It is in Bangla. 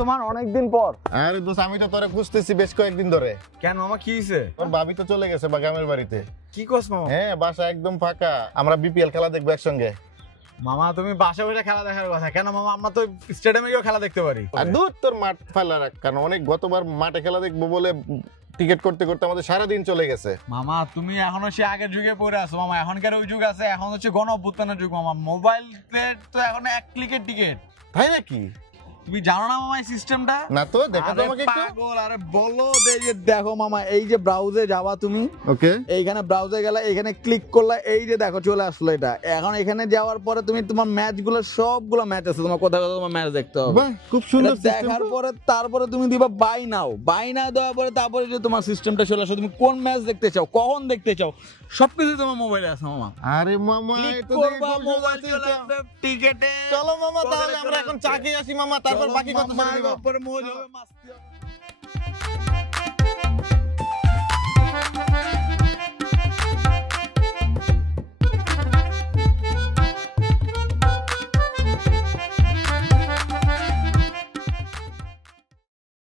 তোমার অনেকদিন পর। আরে দোস্ত আমি তো তোরে খুঁজতেছি বেশ কয়েকদিন ধরে। কেন মামা কি হইছে? তোর ভাবি তো চলে গেছে গ্রামের বাড়িতে। কি কস মামা? হ্যাঁ বাসা একদম ফাঁকা, আমরা বিপিএল খেলা দেখবো একসঙ্গে। মামা তুমি বাসা বসে খেলা দেখার কথা, কেন মামা আমরা তো স্টেডিয়ামে গিয়ে খেলা দেখতে পারি। আর দূর তোর মাঠ ফেলা রাখ, কারণ অনেক গতবার মাঠে খেলা দেখবো বলে টিকিট করতে করতে আমাদের সারাদিন চলে গেছে। মামা তুমি এখনো সে আগের যুগে পড়ে আছো মামা, এখনকার ওই যুগ আছে, এখন হচ্ছে গণ অভ্যুত্থানের যুগ মামা। মোবাইল তো এখন 1 ক্লিকের টিকিট। তাই নাকি? তুমি জানো না মামা এই সিস্টেমটা? না তো, দেখা তো আমাকে একটু। পাগল, আরে বলো দেখো মামা, এই যে ব্রাউজে যাবা তুমি, ওকে এইখানে ব্রাউজে গেলে, এখানে ক্লিক করলে এই যে দেখো চলে আসলো এটা। এখন এখানে যাওয়ার পরে তুমি তোমার ম্যাচগুলো সবগুলো ম্যাচ আছে, তোমার কোথায় কোথায় তোমার ম্যাচ দেখতে হবে। বাহ খুব সুন্দর। দেখার পরে তারপরে তুমি দিবা বাই নাও দেওয়ার পরে তারপরে যে তোমার সিস্টেমটা চলে আসে, তুমি কোন ম্যাচ দেখতে চাও, কখন দেখতে চাও, সবকিছু তোমার মোবাইলে আছে মামা। আরে মামা এটা করবা মোবাইল চলে আসবে টিকেটে। চলো মামা তাহলে আমরা এখন চা খেয়ে আসি মামা, তারপর বাকি কথা শুনবো। পরে মজা হবে, মাস্তি হবে।